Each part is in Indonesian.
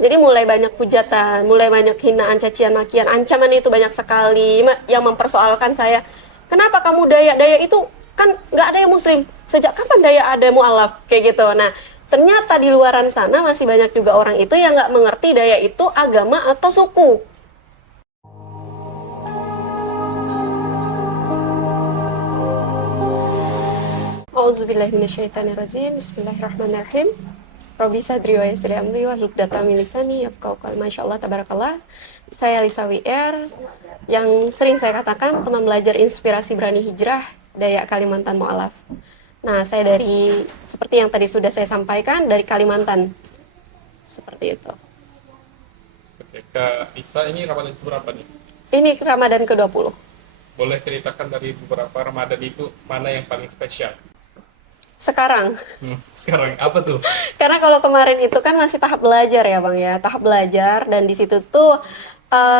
Jadi mulai banyak hujatan, mulai banyak hinaan, cacian, makian, ancaman itu banyak sekali yang mempersoalkan saya. Kenapa kamu daya? Daya itu kan nggak ada yang muslim. Sejak kapan daya ada mualaf? Kayak gitu. Nah, ternyata di luaran sana masih banyak juga orang itu yang nggak mengerti daya itu agama atau suku. Auzubillahiminasyaitonirrajim. Bismillahirrahmanirrahim. Robi sadri wa yassir amri wa hlul data min lisani yafqahu qawli. Masyaallah tabarakallah. Saya Lisa WR yang sering saya katakan teman belajar inspirasi berani hijrah Dayak Kalimantan Mu'alaf. Nah, saya dari seperti yang tadi sudah saya sampaikan dari Kalimantan. Seperti itu. Oke, Kak Lisa, ini Ramadan berapa nih? Ini Ramadan ke-20. Boleh ceritakan dari beberapa Ramadan itu mana yang paling spesial? Sekarang. Sekarang apa tuh? Karena kalau kemarin itu kan masih tahap belajar ya Bang ya, tahap belajar, dan di situ tuh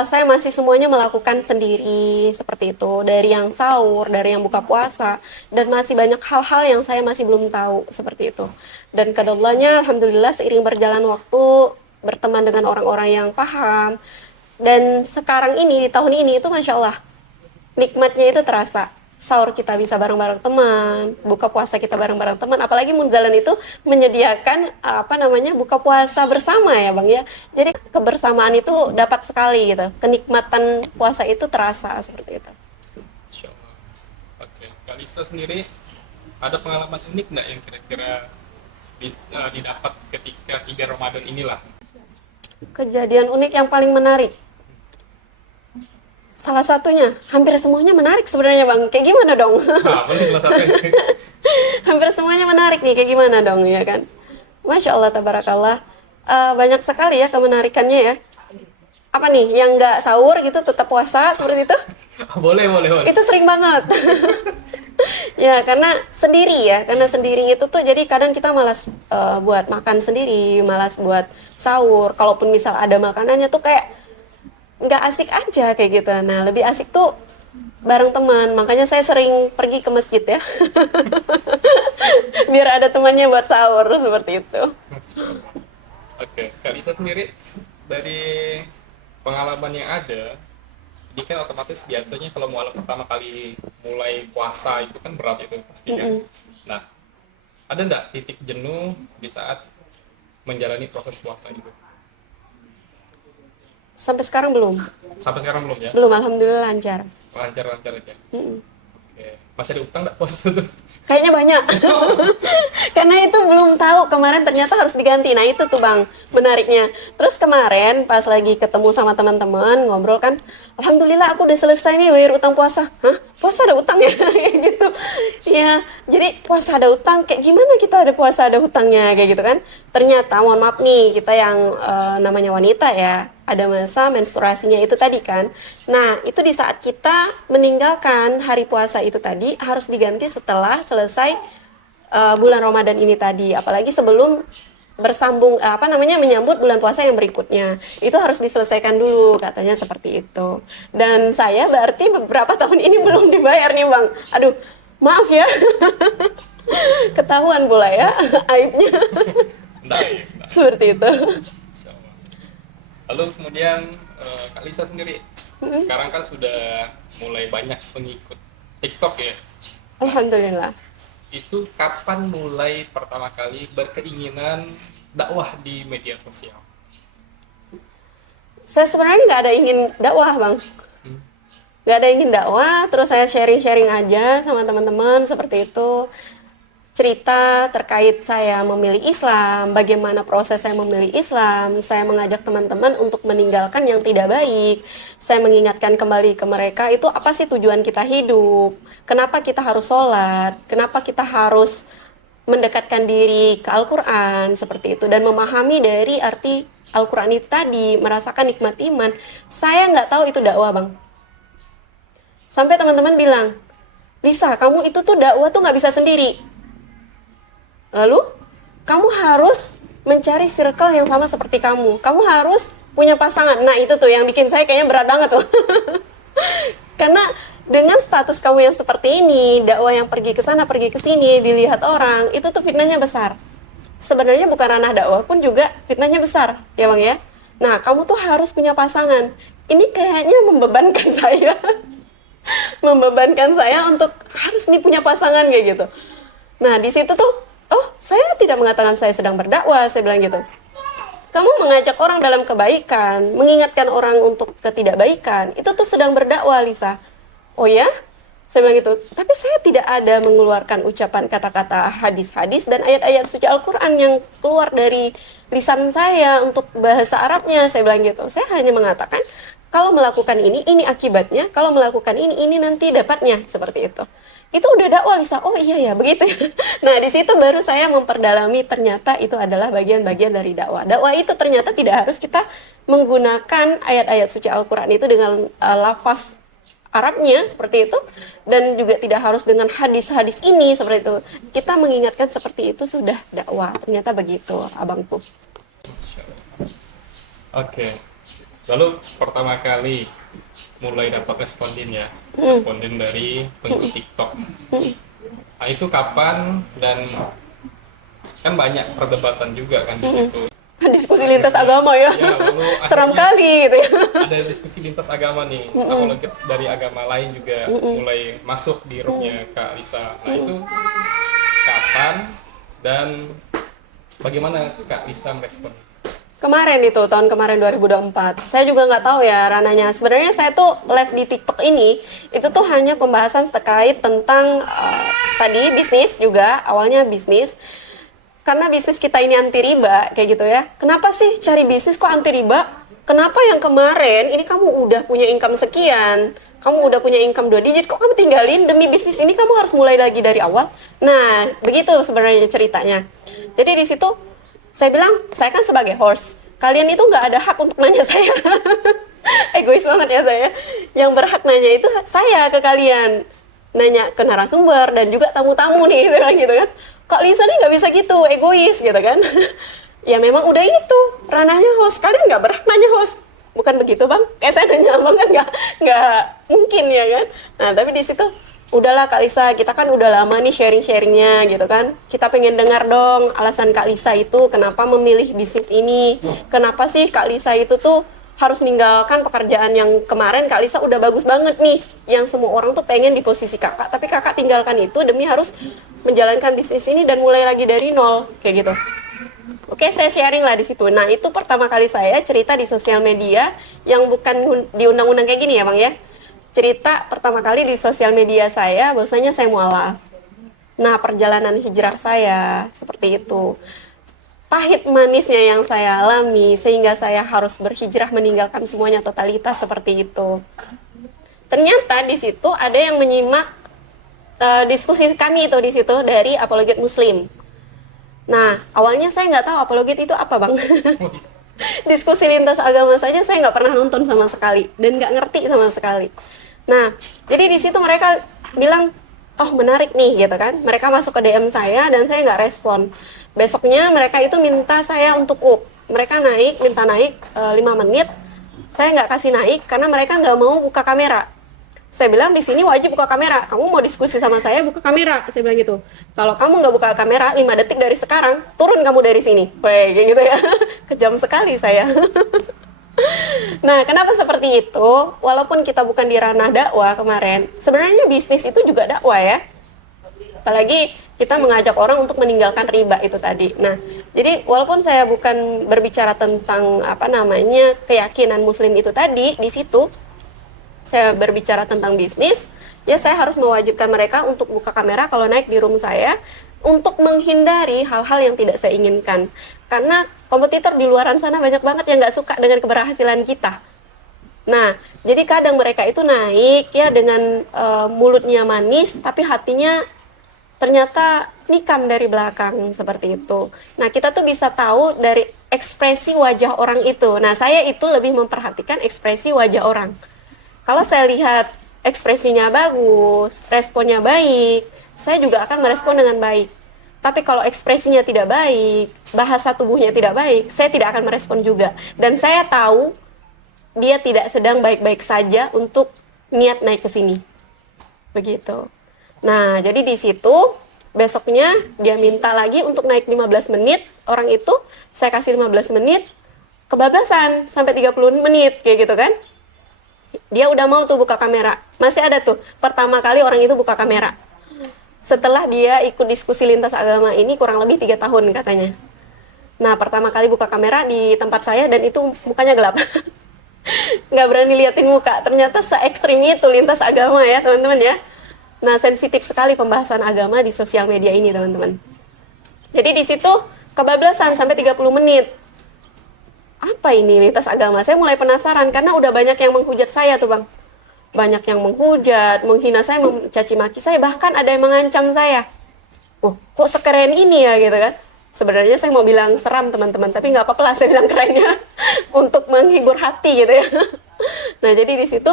saya masih semuanya melakukan sendiri seperti itu, dari yang sahur, dari yang buka puasa, dan masih banyak hal-hal yang saya masih belum tahu seperti itu. Dan kedollanya alhamdulillah seiring berjalan waktu berteman dengan orang-orang yang paham, dan sekarang ini di tahun ini itu masya Allah nikmatnya itu terasa. Sahur kita bisa bareng-bareng teman, buka puasa kita bareng-bareng teman, apalagi Munzalan itu menyediakan buka puasa bersama ya Bang ya. Jadi kebersamaan itu dapat sekali gitu. Kenikmatan puasa itu terasa seperti itu. Insya Allah. Oke, Kak Lisa sendiri ada pengalaman unik nggak yang kira-kira didapat ketika 3 Ramadan inilah? Kejadian unik yang paling menarik. Salah satunya, hampir semuanya menarik sebenarnya Bang. Kayak gimana dong? Nah, boleh salah satu. Hampir semuanya menarik nih, kayak gimana dong ya kan? Masya Allah, tabarakallah. Banyak sekali ya kemenarikannya ya. Apa nih, yang nggak sahur gitu tetap puasa seperti itu? Boleh. Itu sering banget. Ya, karena sendiri itu tuh jadi kadang kita malas buat makan sendiri, malas buat sahur. Kalaupun misal ada makanannya tuh kayak nggak asik aja kayak gitu. Nah, lebih asik tuh bareng teman. Makanya saya sering pergi ke masjid ya. Biar ada temannya buat sahur seperti itu. Oke, Kak Lisa sendiri dari pengalaman yang ada, ini kan otomatis biasanya kalau mualaf pertama kali mulai puasa itu kan berat itu pastinya. Nah, ada nggak titik jenuh di saat menjalani proses puasa itu? Sampai sekarang belum. Sampai sekarang belum ya? Belum, alhamdulillah lancar. Lancar-lancar aja. Oke. Masih ada utang nggak puasa tuh? Kayaknya banyak. Karena itu belum tahu, kemarin ternyata harus diganti. Nah, itu tuh Bang, menariknya. Terus kemarin pas lagi ketemu sama teman-teman ngobrol kan, alhamdulillah aku udah selesai nih bayar utang puasa. Hah? Puasa ada utang ya? Kayak gitu. Ya, jadi puasa ada utang, kayak gimana kita ada puasa ada hutangnya kayak gitu kan? Ternyata mohon maaf nih, kita yang namanya wanita ya, ada masa menstruasinya itu tadi kan. Nah, itu di saat kita meninggalkan hari puasa itu tadi harus diganti setelah selesai bulan Ramadan ini tadi. Apalagi sebelum bersambung menyambut bulan puasa yang berikutnya. Itu harus diselesaikan dulu katanya seperti itu. Dan saya berarti beberapa tahun ini belum dibayar nih, Bang. Aduh, maaf ya. Ketahuan pula ya aibnya. Enggak. Seperti itu. Insya Allah. Lalu kemudian Kak Lisa sendiri sekarang kan sudah mulai banyak pengikut TikTok ya. Alhamdulillah. Itu kapan mulai pertama kali berkeinginan dakwah di media sosial? Saya sebenarnya nggak ada ingin dakwah, Bang. Nggak ada ingin dakwah, terus saya sharing-sharing aja sama teman-teman seperti itu. Cerita terkait saya memilih Islam, bagaimana proses saya memilih Islam, saya mengajak teman-teman untuk meninggalkan yang tidak baik, saya mengingatkan kembali ke mereka itu apa sih tujuan kita hidup, kenapa kita harus sholat, kenapa kita harus mendekatkan diri ke Al-Quran, seperti itu, dan memahami dari arti Al-Quran itu tadi, merasakan nikmat iman. Saya nggak tahu itu dakwah, Bang. Sampai teman-teman bilang, Lisa, kamu itu tuh dakwah tuh nggak bisa sendiri. Lalu, kamu harus mencari circle yang sama seperti kamu. Kamu harus punya pasangan. Nah, itu tuh yang bikin saya kayaknya berat banget tuh. Karena dengan status kamu yang seperti ini, dakwah yang pergi ke sana, pergi ke sini, dilihat orang, itu tuh fitnahnya besar. Sebenarnya bukan ranah dakwah pun juga fitnahnya besar, ya Bang ya. Nah, kamu tuh harus punya pasangan. Ini kayaknya membebankan saya. Membebankan saya untuk harus nih punya pasangan kayak gitu. Nah, di situ tuh, oh, saya tidak mengatakan saya sedang berdakwah, saya bilang gitu. Kamu mengajak orang dalam kebaikan, mengingatkan orang untuk ketidakbaikan, itu tuh sedang berdakwah, Lisa. Oh ya? Saya bilang gitu. Tapi saya tidak ada mengeluarkan ucapan kata-kata hadis-hadis dan ayat-ayat suci Al-Quran yang keluar dari lisan saya untuk bahasa Arabnya. Saya bilang gitu. Saya hanya mengatakan, kalau melakukan ini akibatnya. Kalau melakukan ini nanti dapatnya. Seperti itu. Itu udah dakwah, Lisa. Oh iya ya, begitu. Nah, di situ baru saya memperdalami ternyata itu adalah bagian-bagian dari dakwah. Dakwah itu ternyata tidak harus kita menggunakan ayat-ayat suci Al-Quran itu dengan lafaz Arabnya seperti itu, dan juga tidak harus dengan hadis-hadis ini seperti itu. Kita mengingatkan seperti itu sudah dakwah. Ternyata begitu, abangku. Oke. Lalu pertama kali mulai dapat responden dari pengikut TikTok. Nah, itu kapan, dan kan banyak perdebatan juga kan di situ. Diskusi lintas agama ya, lalu seram kali gitu ya. Ada diskusi lintas agama nih, apalagi dari agama lain juga mulai masuk di roomnya Kak Lisa. Nah, itu kapan dan bagaimana Kak Lisa merespon? Kemarin itu, tahun kemarin 2024. Saya juga nggak tahu ya rananya. Sebenarnya saya tuh live di TikTok ini, itu tuh hanya pembahasan terkait tentang tadi bisnis juga, awalnya bisnis. Karena bisnis kita ini anti riba, kayak gitu ya. Kenapa sih cari bisnis kok anti riba? Kenapa yang kemarin, ini kamu udah punya income sekian, kamu udah punya income 2 digit, kok kamu tinggalin demi bisnis ini kamu harus mulai lagi dari awal? Nah, begitu sebenarnya ceritanya. Jadi di situ, saya bilang, saya kan sebagai host, kalian itu nggak ada hak untuk nanya saya. Egois banget ya saya. Yang berhak nanya itu saya ke kalian. Nanya ke narasumber dan juga tamu-tamu nih, gitu kan. Kak Lisa nih nggak bisa gitu, egois gitu kan. Ya memang udah itu, ranahnya host. Kalian nggak berhak nanya host. Bukan begitu bang? Kayak saya nanya abang kan nggak mungkin ya kan. Nah tapi di situ, udahlah Kak Lisa, kita kan udah lama nih sharing-sharingnya gitu kan. Kita pengen dengar dong alasan Kak Lisa itu kenapa memilih bisnis ini. Kenapa sih Kak Lisa itu tuh harus ninggalkan pekerjaan yang kemarin Kak Lisa udah bagus banget nih, yang semua orang tuh pengen di posisi kakak, tapi kakak tinggalkan itu demi harus menjalankan bisnis ini dan mulai lagi dari nol, kayak gitu. Oke, saya sharing lah di situ. Nah, itu pertama kali saya cerita di sosial media yang bukan di undang-undang kayak gini ya, Bang ya. Cerita pertama kali di sosial media saya, bahwasanya saya mualaf. Nah, perjalanan hijrah saya seperti itu. Pahit manisnya yang saya alami sehingga saya harus berhijrah meninggalkan semuanya totalitas seperti itu. Ternyata di situ ada yang menyimak diskusi kami itu di situ dari Apologet Muslim. Nah, awalnya saya nggak tahu apologet itu apa, Bang. Diskusi lintas agama saja saya nggak pernah nonton sama sekali dan nggak ngerti sama sekali. Nah, jadi di situ mereka bilang, oh menarik nih gitu kan. Mereka masuk ke DM saya dan saya nggak respon. Besoknya mereka itu minta saya untuk mereka minta naik 5 menit. Saya nggak kasih naik karena mereka nggak mau buka kamera. Saya bilang di sini wajib buka kamera. Kamu mau diskusi sama saya buka kamera. Saya bilang gitu. Kalau kamu nggak buka kamera 5 detik dari sekarang, turun kamu dari sini. Weh, kayak gitu ya. Kejam sekali saya. Nah, kenapa seperti itu? Walaupun kita bukan di ranah dakwah kemarin, sebenarnya bisnis itu juga dakwah ya. Apalagi kita mengajak orang untuk meninggalkan riba itu tadi. Nah, jadi walaupun saya bukan berbicara tentang keyakinan muslim itu tadi, di situ saya berbicara tentang bisnis, ya saya harus mewajibkan mereka untuk buka kamera kalau naik di room saya untuk menghindari hal-hal yang tidak saya inginkan. Karena kompetitor di luaran sana banyak banget yang nggak suka dengan keberhasilan kita. Nah, jadi kadang mereka itu naik ya dengan mulutnya manis, tapi hatinya ternyata nikam dari belakang seperti itu. Nah, kita tuh bisa tahu dari ekspresi wajah orang itu. Nah, saya itu lebih memperhatikan ekspresi wajah orang. Kalau saya lihat ekspresinya bagus, responnya baik, saya juga akan merespon dengan baik. Tapi kalau ekspresinya tidak baik, bahasa tubuhnya tidak baik, saya tidak akan merespon juga. Dan saya tahu dia tidak sedang baik-baik saja untuk niat naik ke sini. Begitu. Nah, jadi di situ besoknya dia minta lagi untuk naik 15 menit. Orang itu saya kasih 15 menit. kebablasan sampai 30 menit kayak gitu kan. Dia udah mau tuh buka kamera. Masih ada tuh, pertama kali orang itu buka kamera. Setelah dia ikut diskusi lintas agama ini kurang lebih 3 tahun katanya. Nah, pertama kali buka kamera di tempat saya dan itu mukanya gelap. Nggak berani liatin muka. Ternyata se-ekstrim itu lintas agama ya, teman-teman ya. Nah, sensitif sekali pembahasan agama di sosial media ini, teman-teman. Jadi di situ kebablasan sampai 30 menit. Apa ini lintas agama? Saya mulai penasaran karena udah banyak yang menghujat saya tuh Bang. Banyak yang menghujat, menghina saya, mencaci maki saya, bahkan ada yang mengancam saya. Oh, kok sekeren ini ya gitu kan. Sebenarnya saya mau bilang seram teman-teman, tapi nggak apa-apa lah saya bilang kerennya untuk menghibur hati gitu ya. Nah, jadi di situ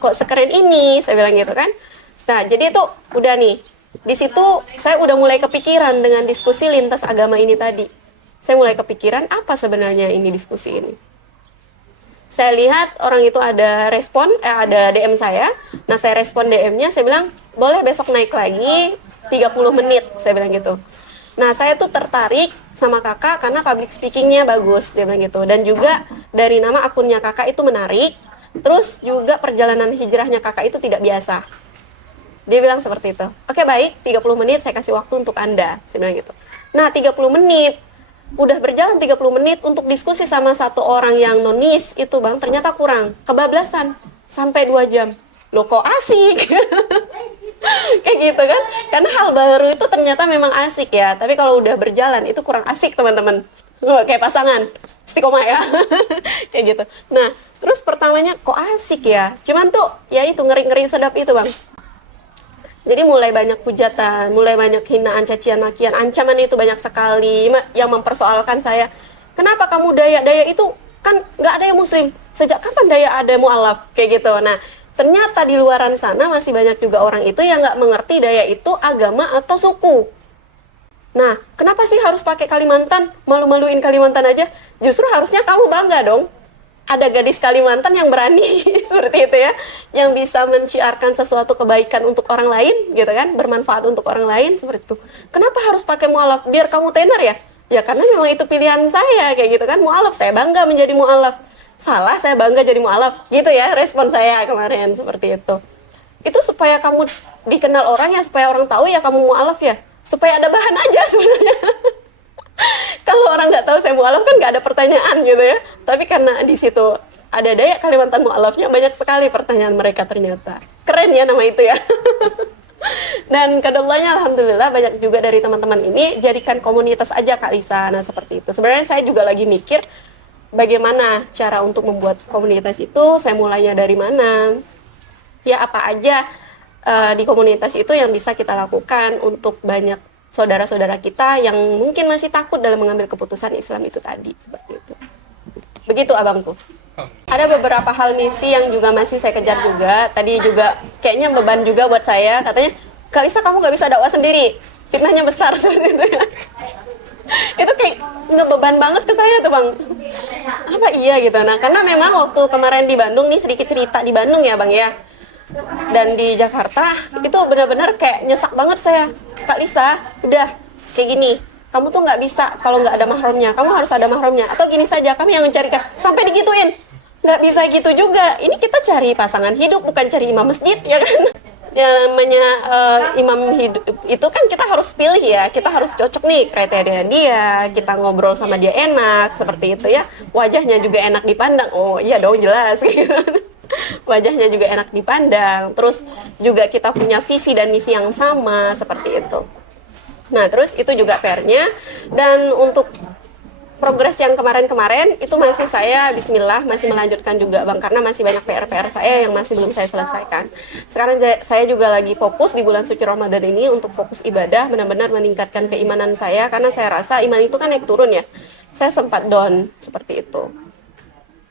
kok sekeren ini, saya bilang gitu kan. Nah, jadi itu udah nih. Di situ saya udah mulai kepikiran dengan diskusi lintas agama ini tadi. Saya mulai kepikiran apa sebenarnya ini diskusi ini. Saya lihat orang itu ada respon, ada DM saya. Nah, saya respon DM-nya, saya bilang, boleh besok naik lagi 30 menit, saya bilang gitu. Nah, saya tuh tertarik sama kakak karena public speaking-nya bagus, dia bilang gitu. Dan juga dari nama akunnya kakak itu menarik. Terus juga perjalanan hijrahnya kakak itu tidak biasa. Dia bilang seperti itu. Oke, baik, 30 menit saya kasih waktu untuk Anda, saya bilang gitu. Nah, 30 menit. Udah berjalan 30 menit untuk diskusi sama satu orang yang nonis itu Bang, ternyata kurang. Kebablasan sampai 2 jam. Loh kok asik? Kayak gitu kan? Karena hal baru itu ternyata memang asik ya. Tapi kalau udah berjalan itu kurang asik teman-teman. Kayak pasangan. Istiqomah ya. Kayak gitu. Nah, terus pertamanya kok asik ya? Cuman tuh ya itu ngeri-ngeri sedap itu Bang. Jadi mulai banyak hujatan, mulai banyak hinaan, cacian, makian, ancaman itu banyak sekali yang mempersoalkan saya. Kenapa kamu daya itu kan nggak ada yang muslim? Sejak kapan daya ada mu'alaf? Kayak gitu. Nah, ternyata di luaran sana masih banyak juga orang itu yang nggak mengerti daya itu agama atau suku. Nah, kenapa sih harus pakai Kalimantan? Malu-maluin Kalimantan aja? Justru harusnya kamu bangga dong. Ada gadis Kalimantan yang berani seperti itu ya, yang bisa menciarkan sesuatu kebaikan untuk orang lain gitu kan, bermanfaat untuk orang lain seperti itu. Kenapa harus pakai mu'alaf? Biar kamu tenar ya? Ya karena memang itu pilihan saya kayak gitu kan, mu'alaf, saya bangga menjadi mu'alaf. Salah, saya bangga jadi mu'alaf. Gitu ya respon saya kemarin seperti itu. Itu supaya kamu dikenal orang ya, supaya orang tahu ya kamu mu'alaf ya. Supaya ada bahan aja sebenarnya. Kalau orang nggak tahu saya mu'alaf kan nggak ada pertanyaan gitu ya. Tapi karena di situ ada daya Kalimantan mu'alafnya, banyak sekali pertanyaan mereka ternyata. Keren ya nama itu ya. Dan kedepannya alhamdulillah banyak juga dari teman-teman ini jadikan komunitas aja Kak Lisa. Nah seperti itu. Sebenarnya saya juga lagi mikir bagaimana cara untuk membuat komunitas itu. Saya mulainya dari mana? Ya apa aja di komunitas itu yang bisa kita lakukan untuk banyak saudara-saudara kita yang mungkin masih takut dalam mengambil keputusan Islam itu tadi, seperti itu. Begitu abangku. Ada beberapa hal misi yang juga masih saya kejar juga. Tadi juga kayaknya beban juga buat saya. Katanya, Kak Lisa kamu nggak bisa dakwah sendiri. Fitnahnya besar seperti itu ya. Itu kayak ngebeban banget ke saya tuh Bang. Apa iya gitu. Nah karena memang waktu kemarin di Bandung nih, sedikit cerita di Bandung ya Bang ya. Dan di Jakarta itu benar-benar kayak nyesak banget saya. Kak Lisa, udah kayak gini, kamu tuh nggak bisa kalau nggak ada mahramnya, kamu harus ada mahramnya. Atau gini saja, kami yang mencarikan. Sampai digituin, nggak bisa gitu juga. Ini kita cari pasangan hidup, bukan cari imam masjid ya kan. Yang namanya imam hidup itu kan kita harus pilih ya, kita harus cocok nih kriteria dia, kita ngobrol sama dia enak seperti itu ya, wajahnya juga enak dipandang. Oh iya dong jelas gitu. Wajahnya juga enak dipandang, terus juga kita punya visi dan misi yang sama seperti itu. Nah terus itu juga PR-nya. Dan untuk progres yang kemarin-kemarin itu masih saya bismillah masih melanjutkan juga Bang, karena masih banyak PR-PR saya yang masih belum saya selesaikan. Sekarang saya juga lagi fokus di bulan suci Ramadan ini untuk fokus ibadah, benar-benar meningkatkan keimanan saya, karena saya rasa iman itu kan naik turun ya. Saya sempat down seperti itu.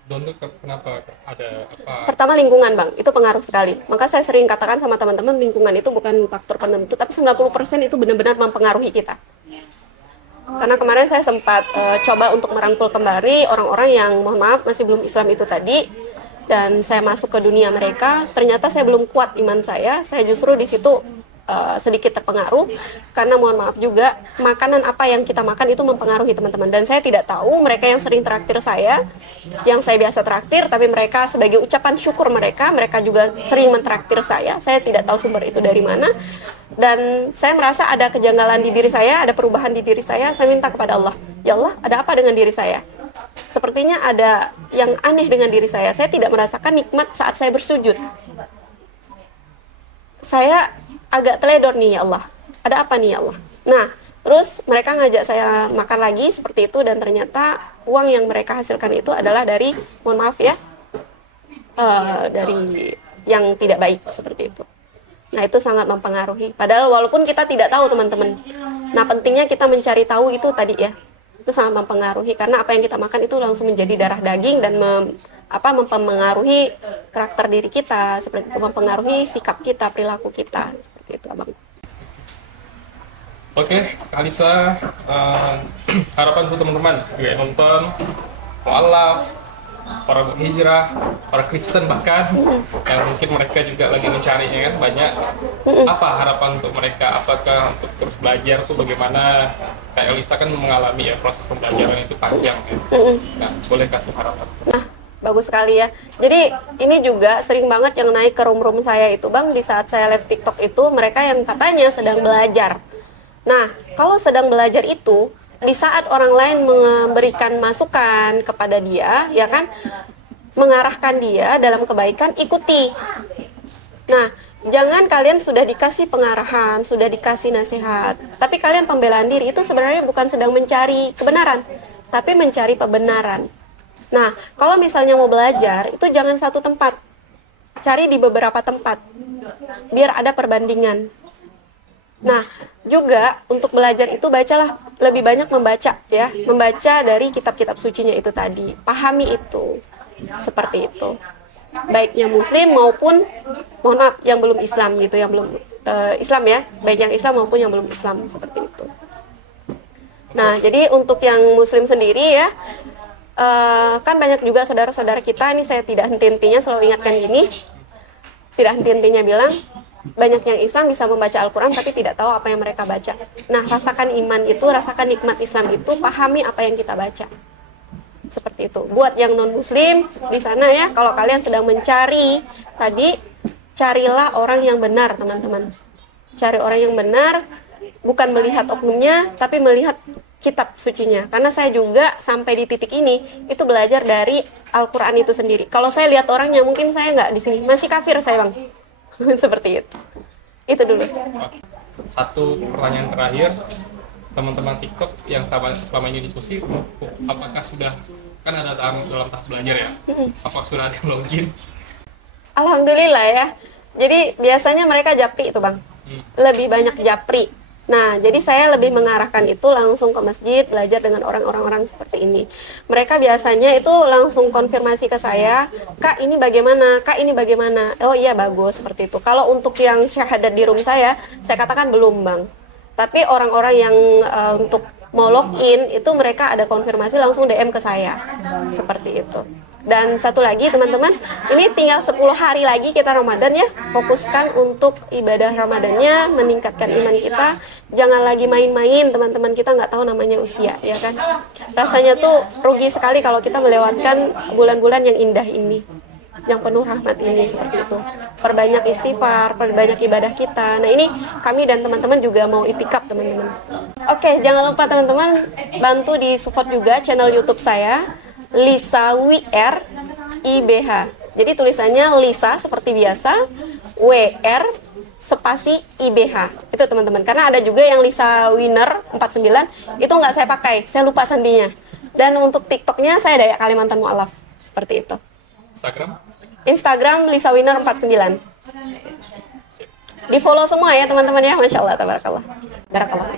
Down tuh kenapa? Ada apa? Pertama lingkungan Bang, itu pengaruh sekali. Maka saya sering katakan sama teman-teman, lingkungan itu bukan faktor penentu, tapi 90% itu benar-benar mempengaruhi kita. Karena kemarin saya sempat coba untuk merangkul kembali orang-orang yang mohon maaf masih belum Islam itu tadi, dan saya masuk ke dunia mereka, ternyata saya belum kuat iman saya justru di situ sedikit terpengaruh, karena mohon maaf juga makanan apa yang kita makan itu mempengaruhi teman-teman. Dan saya tidak tahu mereka yang sering traktir saya, yang saya biasa traktir, tapi mereka sebagai ucapan syukur mereka juga sering mentraktir saya. Saya tidak tahu sumber itu dari mana. Dan saya merasa ada kejanggalan di diri saya, ada perubahan di diri saya. Saya minta kepada Allah, ya Allah, ada apa dengan diri saya? Sepertinya ada yang aneh dengan diri saya. Saya tidak merasakan nikmat saat saya bersujud. Saya agak teledor nih, ya Allah. Ada apa nih, ya Allah? Nah, terus mereka ngajak saya makan lagi seperti itu, dan ternyata uang yang mereka hasilkan itu adalah dari, mohon maaf ya, dari yang tidak baik seperti itu. Nah, itu sangat mempengaruhi. Padahal walaupun kita tidak tahu, teman-teman. Nah, pentingnya kita mencari tahu itu tadi ya. Itu sangat mempengaruhi, karena apa yang kita makan itu langsung menjadi darah daging dan mempengaruhi karakter diri kita, seperti itu, mempengaruhi sikap kita, perilaku kita, seperti itu, Abang. Oke, Kalisa, harapan untuk teman-teman juga yang nonton, mualaf, para hijrah, para Kristen bahkan, yang mungkin mereka juga lagi mencarinya kan banyak. Apa harapan untuk mereka? Apakah untuk terus belajar tuh bagaimana? Kayak Elisa kan mengalami ya proses pembelajaran itu panjang ya. Nah, boleh kasih harapan? Nah, bagus sekali ya. Jadi ini juga sering banget yang naik ke room-room saya itu, Bang, di saat saya live TikTok itu, mereka yang katanya sedang belajar. Nah, kalau sedang belajar itu, di saat orang lain memberikan masukan kepada dia, ya kan, mengarahkan dia dalam kebaikan, ikuti. Nah, jangan kalian sudah dikasih pengarahan, sudah dikasih nasihat, tapi kalian pembelaan diri, itu sebenarnya bukan sedang mencari kebenaran, tapi mencari pembenaran. Nah, kalau misalnya mau belajar, itu jangan satu tempat, cari di beberapa tempat, biar ada perbandingan. Nah, juga untuk belajar itu bacalah, lebih banyak membaca ya, membaca dari kitab-kitab sucinya itu tadi, pahami itu, seperti itu. Baiknya Muslim maupun, mohon maaf, yang belum Islam gitu, yang belum Islam ya, baik yang Islam maupun yang belum Islam, seperti itu. Nah, jadi untuk yang Muslim sendiri ya, kan banyak juga saudara-saudara kita, ini saya tidak henti-hentinya selalu ingatkan gini, tidak henti-hentinya bilang, banyak yang Islam bisa membaca Al-Quran tapi tidak tahu apa yang mereka baca. Nah, rasakan iman itu, rasakan nikmat Islam itu, pahami apa yang kita baca. Seperti itu. Buat yang non-Muslim di sana ya, kalau kalian sedang mencari tadi, carilah orang yang benar, teman-teman. Cari orang yang benar, bukan melihat oknumnya, tapi melihat kitab sucinya. Karena saya juga sampai di titik ini itu belajar dari Al-Quran itu sendiri. Kalau saya lihat orangnya, mungkin saya nggak di sini, masih kafir saya, Bang. Seperti itu. Itu dulu. Satu pertanyaan terakhir, teman-teman TikTok yang selama ini diskusi, apakah sudah, kan ada dalam tahap belajar ya, apakah sudah ada yang login? Alhamdulillah ya. Jadi biasanya mereka japri itu, Bang. Lebih banyak japri. Nah, jadi saya lebih mengarahkan itu langsung ke masjid, belajar dengan orang-orang seperti ini. Mereka biasanya itu langsung konfirmasi ke saya, Kak ini bagaimana, Kak ini bagaimana. Oh iya bagus, seperti itu. Kalau untuk yang syahadat di room saya katakan belum, Bang. Tapi orang-orang yang untuk mau login itu mereka ada konfirmasi langsung DM ke saya. Seperti itu. Dan satu lagi teman-teman, ini tinggal 10 hari lagi kita Ramadan ya. Fokuskan untuk ibadah Ramadannya, meningkatkan iman kita. Jangan lagi main-main, teman-teman, kita nggak tahu namanya usia, ya kan. Rasanya tuh rugi sekali kalau kita melewatkan bulan-bulan yang indah ini, yang penuh rahmat ini, seperti itu. Perbanyak istighfar, perbanyak ibadah kita. Nah ini kami dan teman-teman juga mau itikaf, teman-teman. Oke, jangan lupa teman-teman bantu di support juga channel YouTube saya, Lisa WR IBH. Jadi tulisannya Lisa seperti biasa, WR spasi IBH. Itu teman-teman. Karena ada juga yang Lisa Winner 49, itu nggak saya pakai, saya lupa sandinya. Dan untuk TikToknya saya Dayak Kalimantan Mu'alaf. Seperti itu. Instagram Lisa Winner 49. Di follow semua ya teman-teman ya, Masya Allah, tabarakallah. Barakallah.